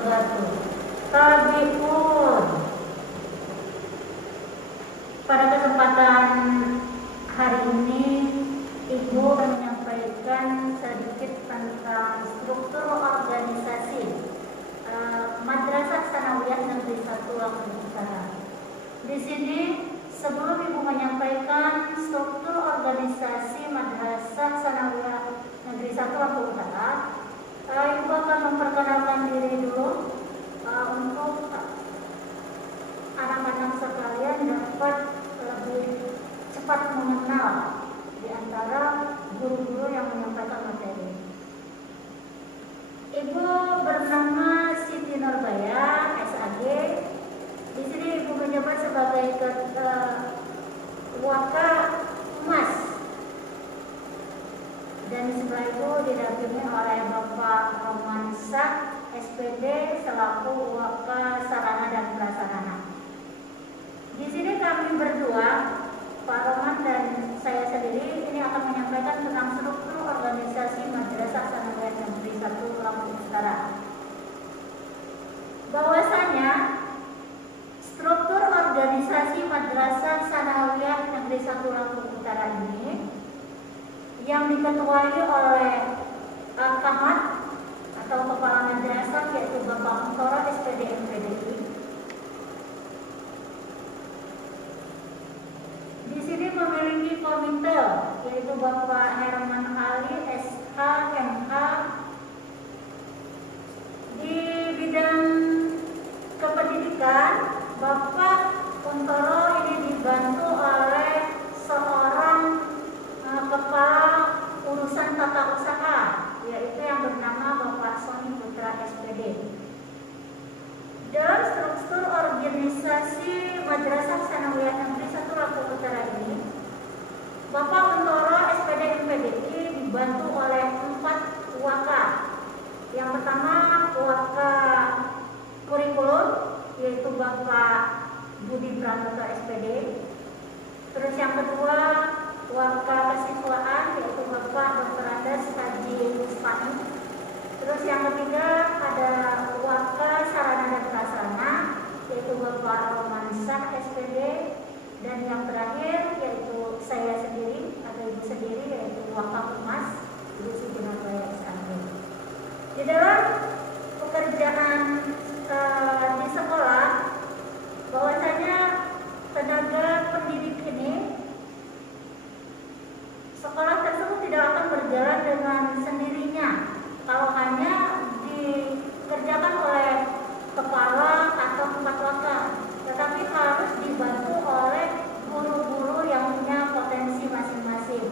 wabarakatuh. Tabiun. Pada kesempatan hari ini, Ibu menyampaikan sedikit tentang struktur organisasi Madrasah Tsanawiyah Negeri 1 Lampung Utara. Di sini, sebelum Ibu menyampaikan struktur organisasi Madrasah Tsanawiyah Negeri 1 Lampung Utara, Ibu akan memperkenalkan diri dulu untuk anak-anak sekalian dapat lebih cepat mengenal di antara guru-guru yang menyampaikan materi. Ibu bernama Siti Nurbaya, SAG. Di sini Ibu menjabat sebagai Waka Humas. Dan di sebelah Ibu didampingi oleh Bapak Romansyah, SPD selaku Waka Sarana dan Prasarana. Di sini kami berdua, Pak Roman dan saya sendiri, ini akan menyampaikan tentang struktur organisasi Madrasah Tsanawiyah Negeri 1 Lampung Utara. Bahwasanya struktur organisasi Madrasah Tsanawiyah Negeri 1 Lampung Utara ini yang diketuai oleh Kamat atau Kepala Madrasah, yaitu Bapak Muntoro, SPD MPDI. Di sini memiliki komite, yaitu Bapak Herman Ali, SH, MH. Di bidang kependidikan, Bapak Muntoro ini dibantu oleh seorang kepala urusan tata usaha, yaitu yang bernama Bapak Sony Putra, SPD. Dalam struktur organisasi Madrasah Tsanawiyah Negeri 1 Lampung Utara ini, Bapak Muntoro, SPD MPDI dibantu oleh 4 waka. Yang pertama waka kurikulum, yaitu Bapak Budi Pranoto, SPD. Terus yang kedua waka kesiswaan, yaitu Bapak Dr. Andes Haji Mustani. Terus yang ketiga ada waka sarana dan prasarana, yaitu Bapak Romansyah, SPD. Dan yang terakhir yaitu saya sendiri atau Ibu sendiri, yaitu Waka Humas, Ibu Siti Nurbaya, SAG. Di dalam pekerjaan di sekolah, bahwasanya tenaga pendidik ini, sekolah tersebut tidak akan berjalan dengan sendirinya kalau hanya dikerjakan oleh kepala atau 4 waka, tetapi harus dibantu oleh guru-guru yang punya potensi masing-masing.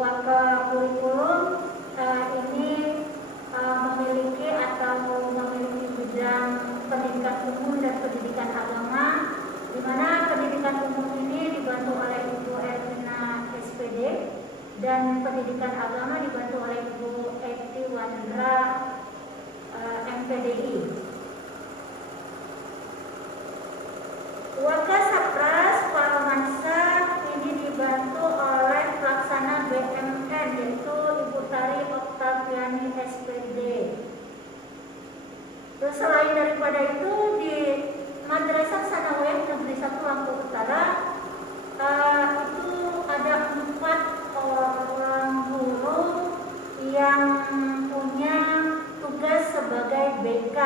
Waka kurikulum ini memiliki bidang pendidikan umum dan pendidikan agama, di mana pendidikan umum ini dibantu oleh Ibu Erlina, SPD, dan pendidikan agama dibantu oleh Ibu Eti Wandra, MPDI. Waka Sapras Pak Romansyah ini dibantu oleh pelaksana BMN, yaitu Ibu Tari Oktaviani, SPD. Terus selain daripada itu, di Madrasah Tsanawiyah Negeri 1 Lampung Utara itu ada 4 orang guru yang punya tugas sebagai BK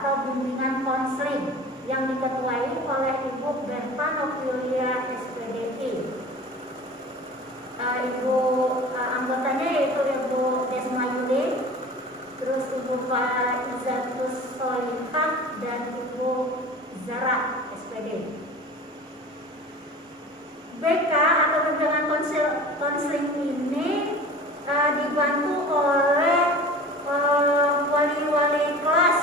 atau bimbingan konseling, yang diketuai oleh Ibu Berta Novilia, SPDI. Ibu anggotanya yaitu Ibu Desma Yuli, terus Ibu Faizatus Solihah, dan Ibu Zara, SPD. BK atau bimbingan konseling ini dibantu oleh wali-wali kelas,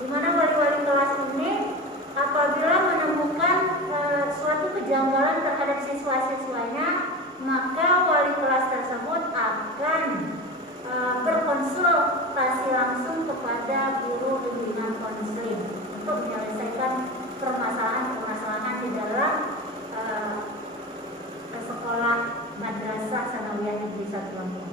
di mana wali-wali kelas ini apabila menemukan suatu kejanggalan terhadap siswa-siswanya, maka wali kelas tersebut akan berkonsultasi langsung kepada guru bimbingan konseling untuk menyelesaikan permasalahan-permasalahan di dalam sekolah Madrasah Tsanawiyah Negeri 1 Lampung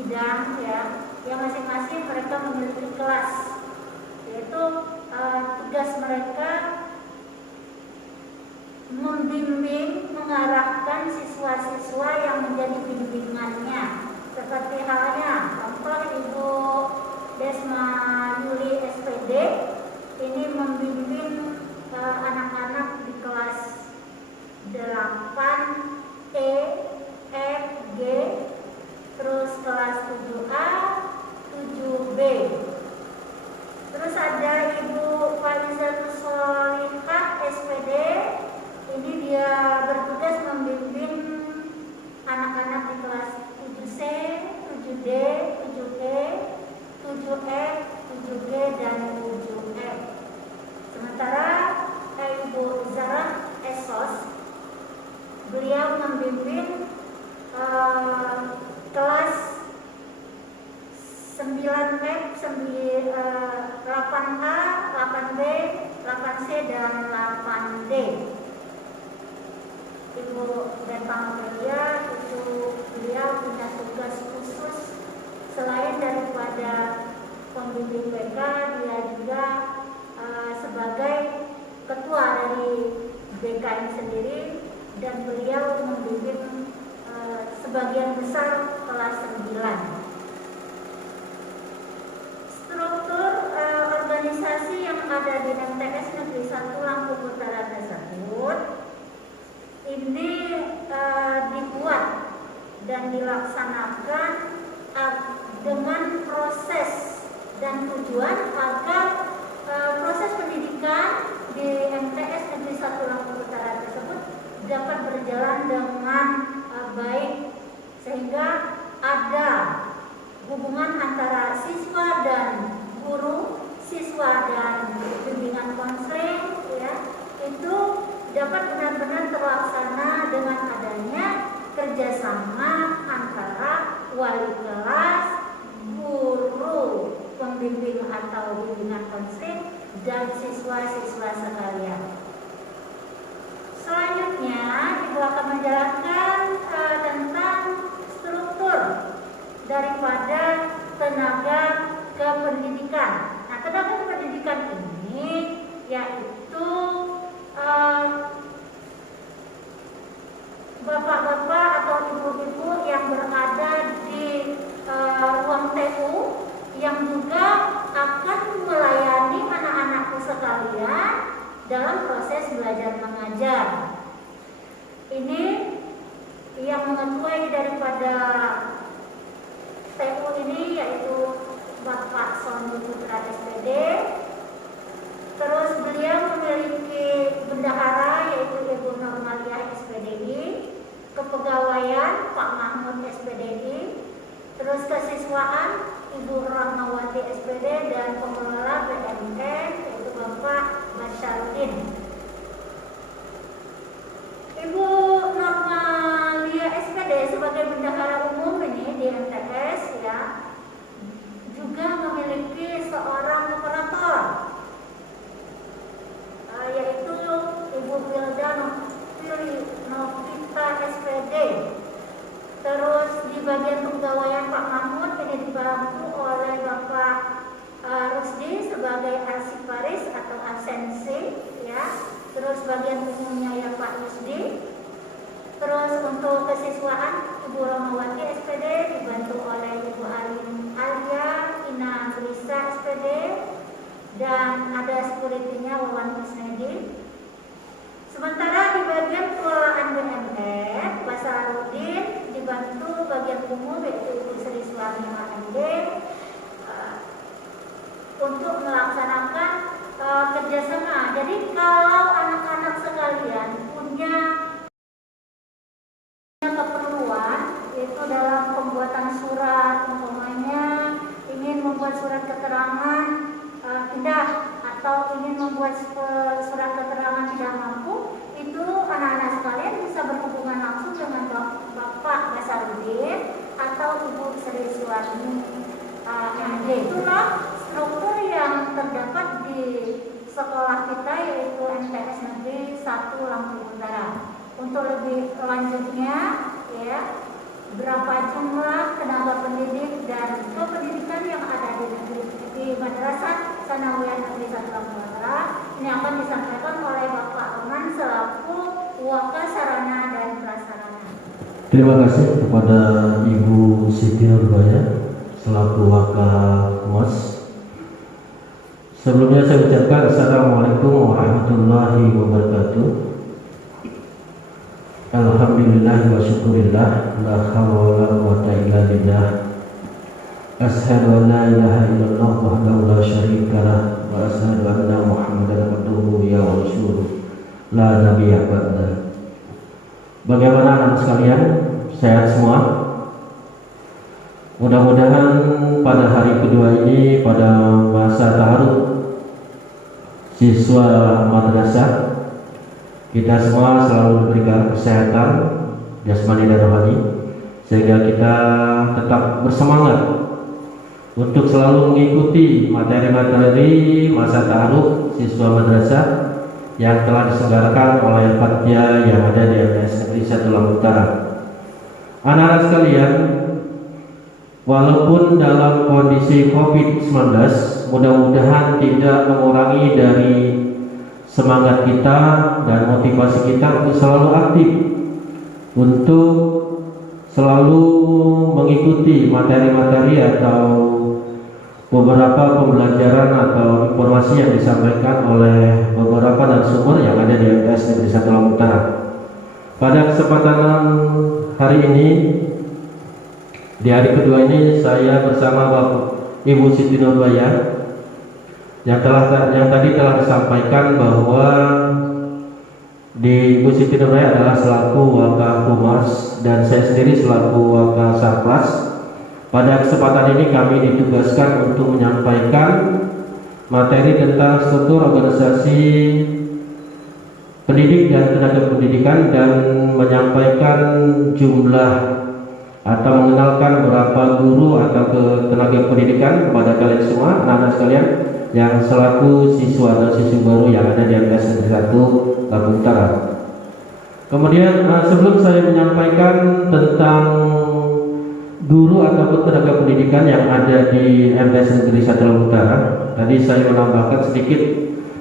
bidang ya, yang masing-masing mereka memiliki kelas, yaitu tugas mereka membimbing, mengarahkan siswa-siswa yang menjadi bimbingannya. Seperti halnya contoh Ibu Desma Yuli SPD ini membimbing anak-anak di kelas 8E, F, G, terus kelas 7A, 7B. Terus ada Ibu Faizatul Solihah SPD, ini dia bertugas membimbing anak-anak di kelas 7C, 7D, 7E, 7F, 7G, dan 7F. Sementara Ibu Zarah Esos, beliau membimbing kelas 9F, 8A, 8B, 8C, dan 8D. Ibu Bentang Media itu beliau punya tugas khusus selain daripada pembimbing BK, dia juga sebagai ketua dari BK ini sendiri, dan beliau membimbing sebagian besar kelas 9. Struktur organisasi yang ada di MTS Negeri 1 Lampung Utara tersebut ini dibuat dan dilaksanakan dengan proses dan tujuan agar proses pendidikan di MTS Negeri 1 Lampung Utara tersebut dapat berjalan dengan baik, sehingga ada hubungan antara siswa dan guru, siswa dan bimbingan konseling ya, itu dapat benar-benar terlaksana dengan adanya kerjasama antara wali kelas, guru, pembimbing atau bimbingan konseling, dan siswa-siswa sekalian. Selanjutnya Ibu akan menjelaskan tentang struktur daripada tenaga kependidikan. Nah, tenaga kependidikan ini yaitu bapak-bapak atau ibu-ibu yang berada di ruang TU, yang juga akan melayani anak-anakku sekalian dalam proses belajar mengajar. Ini yang mengetuai daripada TU ini yaitu Bapak Sony Putra SPD. Terus beliau memiliki bendahara yaitu Ibu Normaliah SPDI, kepegawaian Pak Mahmud SPDI, terus kesiswaan Ibu Rahmawati SPD, dan pengelola BMN yaitu Bapak Basyarudin. Ibu Normalia SPD sebagai bendahara umum ini di MTS ya, juga memiliki seorang operator yaitu Ibu Wilda Novita SPD. Terus di bagian kepegawaian Pak Mahmud ini dibantu oleh Bapak Rusdi sebagai arsiparis atau absensi ya. Terus bagian umumnya ya Pak Rusdi. Terus untuk kesiswaan Ibu Rahmawati SPD dibantu oleh Ibu Alia Ina Brisa SPD, dan ada sekuritinya Wawan Kusnedi. Sementara di bagian pengelolaan BMN Basarudin dibantu bagian umum yaitu Ibu Sri Suami AMD untuk melaksanakan kerjasama. Jadi kalau anak-anak sekalian punya keperluan yaitu dalam pembuatan surat, umpamanya ingin membuat surat keterangan pindah atau ingin membuat surat keterangan tidak mampu, itu anak-anak sekalian bisa berhubungan langsung dengan Bapak Basarudin atau Ibu Sri Suami MD. Itulah struktur yang terdapat di sekolah kita yaitu MTS Negeri 1 Lampung Utara. Untuk lebih lanjutnya ya, berapa jumlah tenaga pendidik Madrasah Sanawiyah Negeri 1 Lampung. Ini akan disampaikan oleh Bapak Oman selaku Wakil Sarana dan Prasarana. Terima kasih kepada Ibu Siti Nurbaya selaku Wakil Humas. Sebelumnya saya ucapkan Assalamualaikum warahmatullahi wabarakatuh. Alhamdulillah wa syukurillah, la hawla wa la quwwata illa billah. Asyhadu an la ilaha illallah wahdahu la syarika lah wa asyhadu anna Muhammadan abduhu wa rasuluh la nabiyya ba'da. Bagaimana anak sekalian? Sehat semua? Mudah-mudahan pada hari kedua ini, pada masa taaruf siswa madrasah, kita semua selalu diberikan kesehatan jasmani dan rohani, sehingga kita tetap bersemangat untuk selalu mengikuti materi-materi masa taaruf siswa madrasah yang telah diselenggarakan oleh panitia yang ada di MTS Negeri 1 Lampung Utara. Anak-anak sekalian, walaupun dalam kondisi COVID-19, mudah-mudahan tidak mengurangi dari semangat kita dan motivasi kita untuk selalu aktif, untuk selalu mengikuti materi-materi atau beberapa pembelajaran atau informasi yang disampaikan oleh beberapa narasumber yang ada di MTS Negeri 1 Lampung Utara. Pada kesempatan hari ini, di hari kedua ini, saya bersama Bapak Ibu Siti Nurbaya yang tadi telah disampaikan bahwa di Ibu Siti Nurbaya adalah selaku Wakil Humas dan saya sendiri selaku Wakil Sarplas. Pada kesempatan ini kami ditugaskan untuk menyampaikan materi tentang struktur organisasi pendidik dan tenaga pendidikan dan menyampaikan jumlah atau mengenalkan beberapa guru atau tenaga pendidikan kepada kalian semua, anak-anak sekalian yang selaku siswa atau siswi baru yang ada di MTS Negeri 1 Lampung Utara. Kemudian sebelum saya menyampaikan tentang guru ataupun tenaga pendidikan yang ada di MTS Negeri 1 Lampung Utara, tadi saya menambahkan sedikit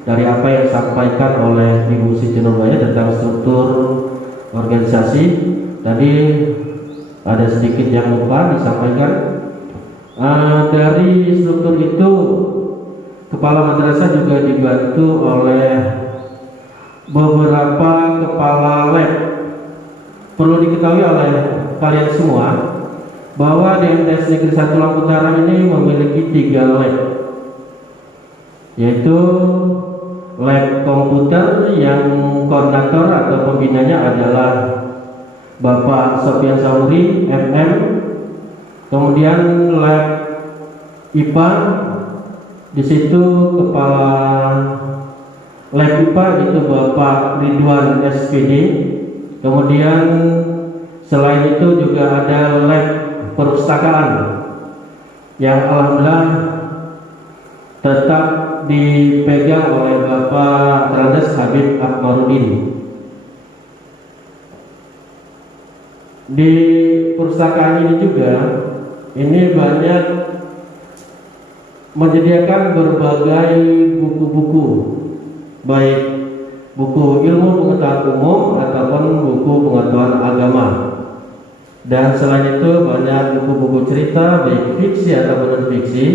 dari apa yang disampaikan oleh Ibu Siti Nurbaya tentang struktur organisasi. Tadi ada sedikit yang lupa disampaikan. Dari struktur itu, kepala madrasah juga dibantu oleh beberapa kepala lab. Perlu diketahui oleh kalian semua bahwa di MTS Negeri 1 Lampung Utara ini memiliki 3 lab, yaitu lab komputer yang koordinator atau pembinanya adalah Bapak Sofian Sauri, MM. Kemudian lab IPA, di situ kepala lab IPA itu Bapak Ridwan SPD. Kemudian selain itu juga ada lab perpustakaan yang alhamdulillah tetap dipegang oleh Bapak Randes Habib Akmaruddin. Di perpustakaan ini juga banyak menyediakan berbagai buku-buku, baik buku ilmu pengetahuan umum ataupun buku pengetahuan agama. Dan selain itu banyak buku-buku cerita, baik fiksi ataupun non-fiksi,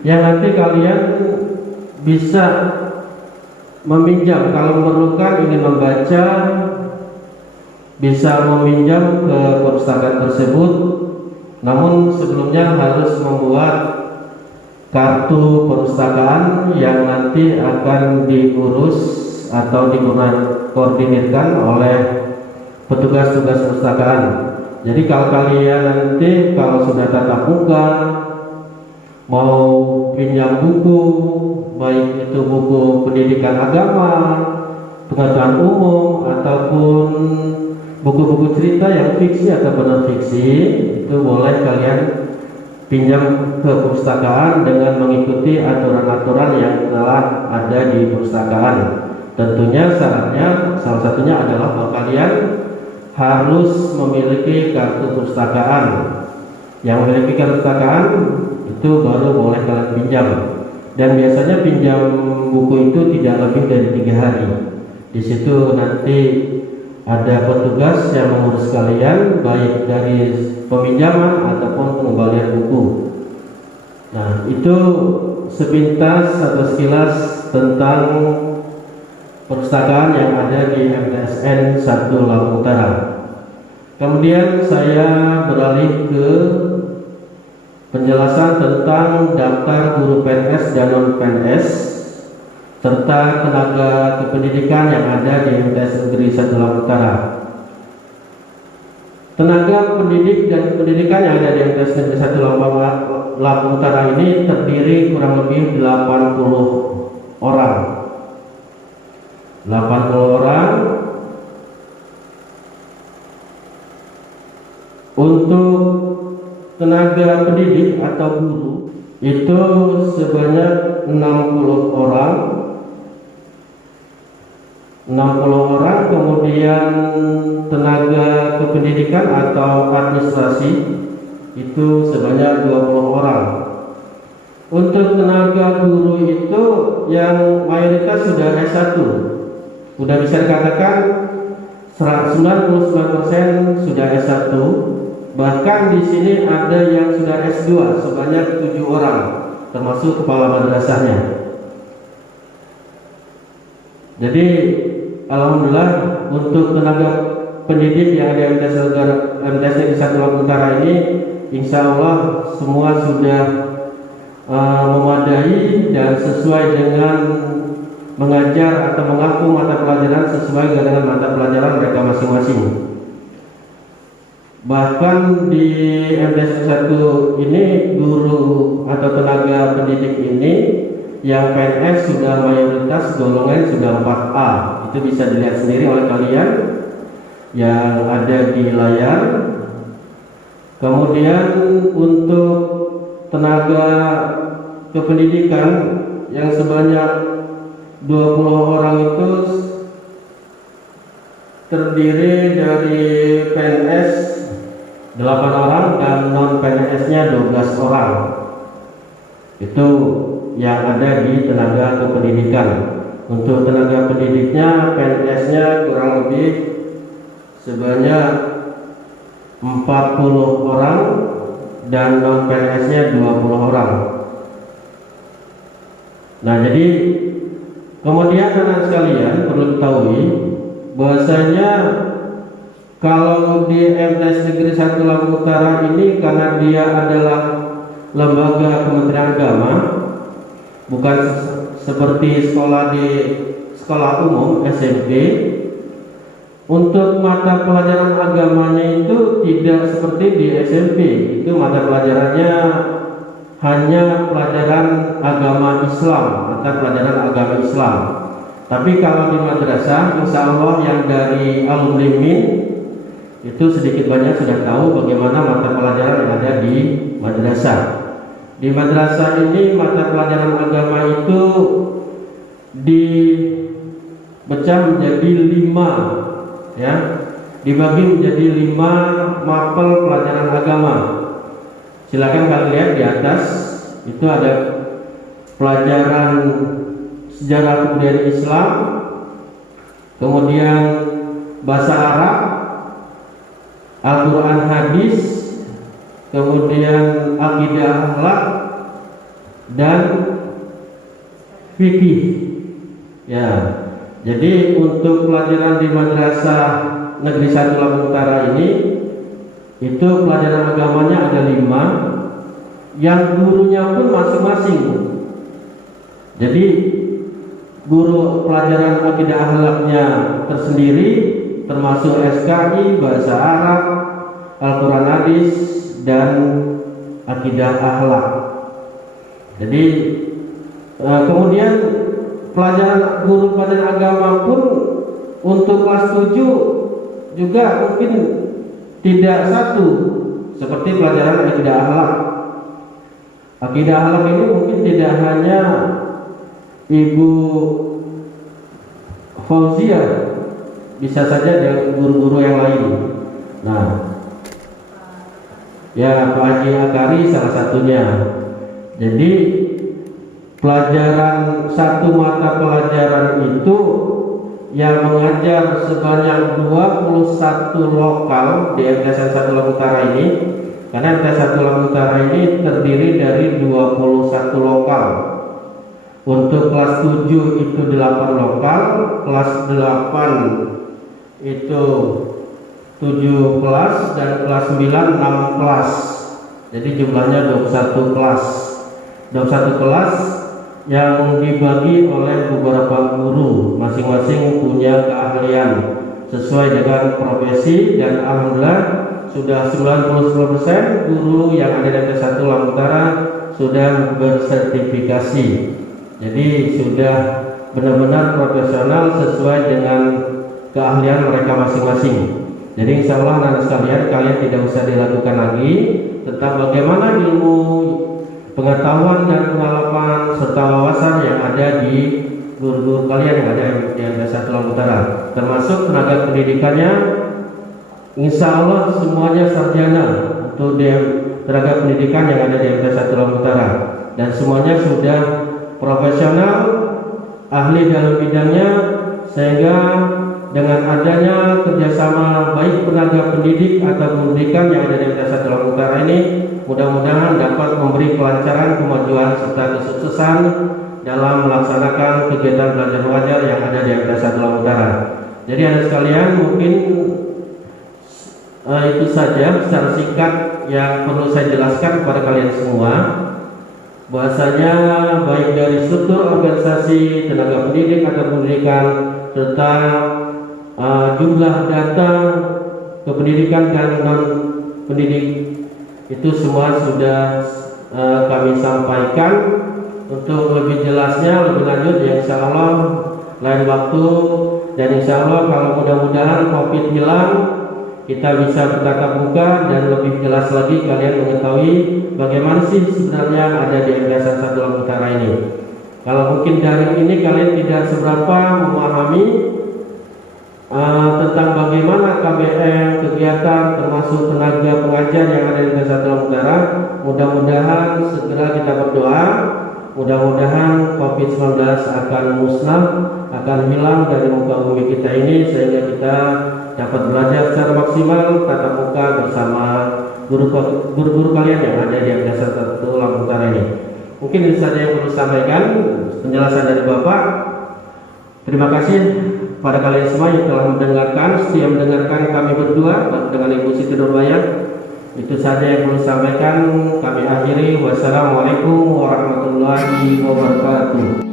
yang nanti kalian bisa meminjam kalau memerlukan ingin membaca, bisa meminjam ke perpustakaan tersebut. Namun sebelumnya harus membuat kartu perpustakaan yang nanti akan diurus atau dikoordinirkan oleh petugas-tugas perpustakaan. Jadi kalau kalian nanti kalau sudah tatap muka mau pinjam buku, baik itu buku pendidikan agama, pengetahuan umum ataupun buku-buku cerita yang fiksi atau non fiksi, itu boleh kalian pinjam ke perpustakaan dengan mengikuti aturan-aturan yang telah ada di perpustakaan. Tentunya syaratnya salah satunya adalah bahwa kalian harus memiliki kartu perpustakaan. Yang memiliki kartu perpustakaan itu baru boleh kalian pinjam. Dan biasanya pinjam buku itu tidak lebih dari 3 hari. Di situ nanti ada petugas yang mengurus kalian, baik dari peminjaman ataupun pengembalian buku. Nah, itu sepintas atau sekilas tentang perpustakaan yang ada di MTSN 1 Lampung Utara. Kemudian saya beralih ke penjelasan tentang daftar guru PNS dan non-PNS serta tenaga kependidikan yang ada di MTS Negeri 1 Lampung Utara. Tenaga pendidik dan pendidikan yang ada di MTS Negeri 1 Lampung Utara ini terdiri kurang lebih 80 orang. 80 orang. Untuk tenaga pendidik atau guru itu sebanyak 60 orang. 60 orang, kemudian tenaga kependidikan atau administrasi itu sebanyak 20 orang. Untuk tenaga guru itu yang mayoritas sudah S1, sudah bisa dikatakan 99% sudah S1. Bahkan di sini ada yang sudah S2 sebanyak 7 orang, termasuk kepala madrasahnya. Jadi alhamdulillah untuk tenaga pendidik yang ada di MTS Negeri 1 Lampung Utara ini, insya Allah semua sudah memadai dan sesuai dengan mengajar atau mengaku mata pelajaran sesuai dengan mata pelajaran mereka masing-masing. Bahkan di MTS 1 ini guru atau tenaga pendidik ini yang PNS sudah mayoritas golongan sudah 4A. Itu bisa dilihat sendiri oleh kalian yang ada di layar. Kemudian untuk tenaga kependidikan yang sebanyak 20 orang itu terdiri dari PNS 8 orang dan non PNS-nya 12 orang. Itu yang ada di tenaga kependidikan. Untuk tenaga pendidiknya, PNS-nya kurang lebih sebanyak 40 orang dan non PNS-nya 20 orang. Nah, jadi kemudian anak sekalian perlu ketahui bahwasanya kalau di MTS Negeri 1 Lampung Utara ini, karena dia adalah lembaga Kementerian Agama, bukan seperti sekolah umum SMP, untuk mata pelajaran agamanya itu tidak seperti di SMP. Itu mata pelajarannya hanya pelajaran agama Islam atau pelajaran agama Islam. Tapi kalau di madrasah, insya Allah yang dari alumni MIN itu sedikit banyak sudah tahu bagaimana mata pelajaran yang ada di madrasah. Di madrasah ini mata pelajaran agama itu dipecah menjadi 5, ya, dibagi menjadi 5 mapel pelajaran agama. Silakan kalian lihat di atas, itu ada pelajaran sejarah kebudayaan Islam, kemudian bahasa Arab, Al-Quran hadis, kemudian akidah akhlak dan fikih. Ya, jadi untuk pelajaran di Madrasah Negeri 1 Lampung Utara ini, itu pelajaran agamanya ada 5, yang gurunya pun masing-masing. Jadi guru pelajaran akidah akhlaknya tersendiri, termasuk SKI, bahasa Arab, Al-Quran hadis, dan akidah akhlak. Jadi kemudian guru pelajaran agama pun untuk kelas 7 juga mungkin tidak satu seperti pelajaran akidah akhlak. Akidah akhlak ini mungkin tidak hanya Ibu Fauzia, bisa saja dengan guru-guru yang lain. Nah, ya Pak Haji Akari salah satunya. Jadi pelajaran satu mata pelajaran itu yang mengajar sebanyak 21 lokal di MTSN 1 Lampung Utara ini, karena MTS 1 Lampung Utara ini terdiri dari 21 lokal. Untuk kelas 7 itu 8 lokal, kelas 8 itu 7 kelas, dan kelas 9 6 kelas. Jadi jumlahnya 21 kelas. 21 kelas yang dibagi oleh beberapa guru, masing-masing punya keahlian sesuai dengan profesi, dan alhamdulillah sudah 99% guru yang ada di MTS 1 Lampung Utara sudah bersertifikasi. Jadi sudah benar-benar profesional sesuai dengan keahlian mereka masing-masing. Jadi insya Allah anak sekalian, kalian tidak usah dilakukan lagi tentang bagaimana ilmu, pengetahuan dan pengalaman serta wawasan yang ada di guru-guru kalian yang ada di MTS 1 Lampung Utara, termasuk tenaga pendidikannya. Insya Allah semuanya sarjana untuk tenaga pendidikan yang ada di MTS 1 Lampung Utara, dan semuanya sudah profesional, ahli dalam bidangnya, sehingga dengan adanya kerjasama baik tenaga pendidik atau pendidikan yang ada di MTS 1 Lampung Utara ini, mudah-mudahan dapat memberi kelancaran, kemajuan serta kesuksesan dalam melaksanakan kegiatan belajar mengajar yang ada di MTS 1 Lampung Utara. Jadi anak sekalian, mungkin itu saja secara singkat yang perlu saya jelaskan kepada kalian semua. Bahwasanya baik dari struktur organisasi tenaga pendidik atau pendidikan serta jumlah data kependidikan dan non pendidik itu semua sudah kami sampaikan. Untuk lebih jelasnya, lebih lanjut ya insya Allah lain waktu, dan insya Allah kalau mudah-mudahan COVID hilang, kita bisa bertatap muka dan lebih jelas lagi kalian mengetahui bagaimana sih sebenarnya ada di MTS 1 Lampung Utara ini. Kalau mungkin dari ini kalian tidak seberapa memahami tentang bagaimana KBM, kegiatan termasuk tenaga pengajar yang ada di MTS 1 Lampung Utara, mudah-mudahan segera kita berdoa, mudah-mudahan COVID-19 akan musnah, akan hilang dari muka bumi kita ini, sehingga kita dapat belajar secara maksimal tatap muka bersama guru-guru kalian yang ada di MTS 1 Lampung Utara ini. Mungkin ini saja yang perlu sampaikan penjelasan dari Bapak. Terima kasih pada kalian semua yang telah mendengarkan, setia mendengarkan kami berdua dengan Ibu Siti Nurbayan. Itu saja yang perlu sampaikan. Kami akhiri. Wassalamualaikum warahmatullahi wabarakatuh.